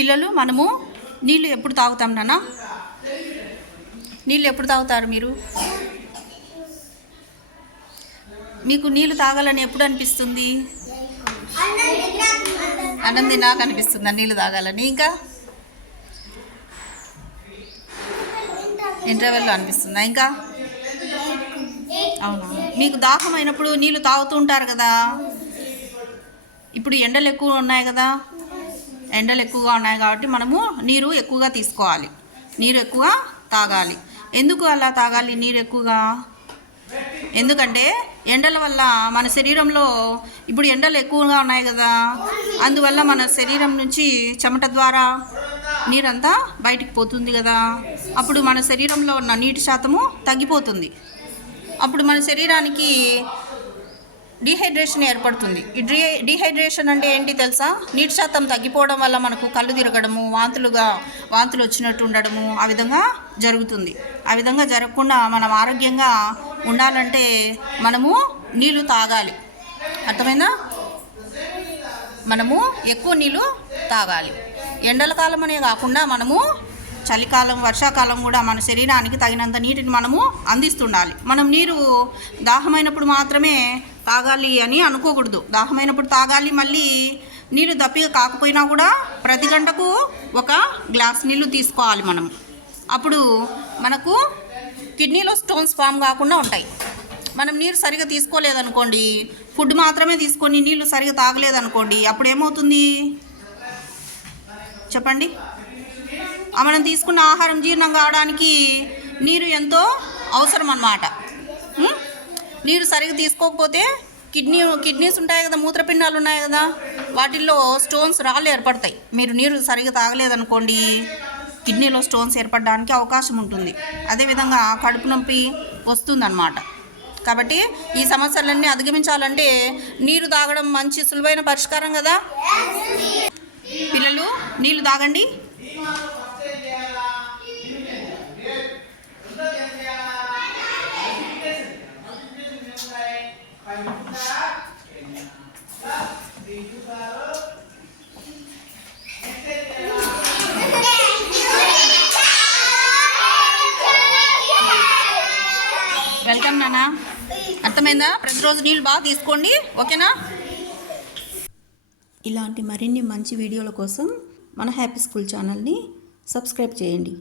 పిల్లలు మనము నీళ్ళు ఎప్పుడు తాగుతాం నాన్న? నీళ్ళు ఎప్పుడు తాగుతారు మీరు? మీకు నీళ్ళు తాగాలని ఎప్పుడు అనిపిస్తుంది? అన్నం తిన్నాక అనిపిస్తుందా నీళ్ళు తాగాలని? ఇంకా ఇంటర్వెల్లో అనిపిస్తుందా? ఇంకా అవునా? మీకు దాహం అయినప్పుడు నీళ్ళు తాగుతూ ఉంటారు కదా. ఇప్పుడు ఎండలు ఎక్కువ ఉన్నాయి కదా, ఎండలు ఎక్కువగా ఉన్నాయి కాబట్టి మనము నీరు ఎక్కువగా తీసుకోవాలి, నీరు ఎక్కువ తాగాలి. ఎందుకు అలా తాగాలి నీరు ఎక్కువగా? ఎందుకంటే ఎండల వల్ల మన శరీరంలో ఇప్పుడు ఎండలు ఎక్కువగా ఉన్నాయి కదా, అందువల్ల మన శరీరం నుంచి చెమట ద్వారా నీరంతా బయటికి పోతుంది కదా. అప్పుడు మన శరీరంలో ఉన్న నీటి శాతము తగ్గిపోతుంది. అప్పుడు మన శరీరానికి డీహైడ్రేషన్ ఏర్పడుతుంది. ఈ డీహైడ్రేషన్ అంటే ఏంటి తెలుసా? నీటి శాతం తగ్గిపోవడం వల్ల మనకు కళ్ళు తిరగడము, వాంతులు వచ్చినట్టు ఉండడము ఆ విధంగా జరుగుతుంది. ఆ విధంగా జరగకుండా మనం ఆరోగ్యంగా ఉండాలంటే మనము నీళ్ళు తాగాలి. అర్థమైందా? మనము ఎక్కువ నీళ్ళు తాగాలి. ఎండల కాలం అనే కాకుండా మనము చలికాలం, వర్షాకాలం కూడా మన శరీరానికి తగినంత నీటిని మనము అందిస్తుండాలి. మనం నీరు దాహమైనప్పుడు మాత్రమే తాగాలి అని అనుకోకూడదు. దాహమైనప్పుడు తాగాలి. మళ్ళీ నీరు దప్పిక కాకపోయినా కూడా ప్రతి గంటకు 1 గ్లాస్ నీళ్ళు తీసుకోవాలి మనం. అప్పుడు మనకు కిడ్నీలో స్టోన్స్ ఫామ్ కాకుండా ఉంటాయి. మనం నీరు సరిగా తీసుకోలేదనుకోండి, ఫుడ్ మాత్రమే తీసుకొని నీళ్ళు సరిగా తాగలేదనుకోండి, అప్పుడు ఏమవుతుంది చెప్పండి? మనం తీసుకున్న ఆహారం జీర్ణం కావడానికి నీరు ఎంతో అవసరం అన్నమాట. నీరు సరిగ్గా తీసుకోకపోతే కిడ్నీస్ ఉంటాయి కదా, మూత్రపిండాలు ఉన్నాయి కదా, వాటిల్లో స్టోన్స్ రాళ్ళు ఏర్పడతాయి. మీరు నీరు సరిగ్గా తాగలేదనుకోండి, కిడ్నీలో స్టోన్స్ ఏర్పడడానికి అవకాశం ఉంటుంది. అదేవిధంగా కడుపు నొప్పి వస్తుందన్నమాట. కాబట్టి ఈ సమస్యలన్నీ అధిగమించాలంటే నీరు తాగడం మంచి సులువైన పరిష్కారం కదా. పిల్లలు నీళ్ళు తాగండి. వెల్కమ్ నాన్న. అర్థమైందా? ప్రతిరోజు నీళ్ళు బాగా తీసుకోండి, ఓకేనా? ఇలాంటి మరిన్ని మంచి వీడియోల కోసం మన హ్యాపీ స్కూల్ ఛానల్ని సబ్స్క్రైబ్ చేయండి.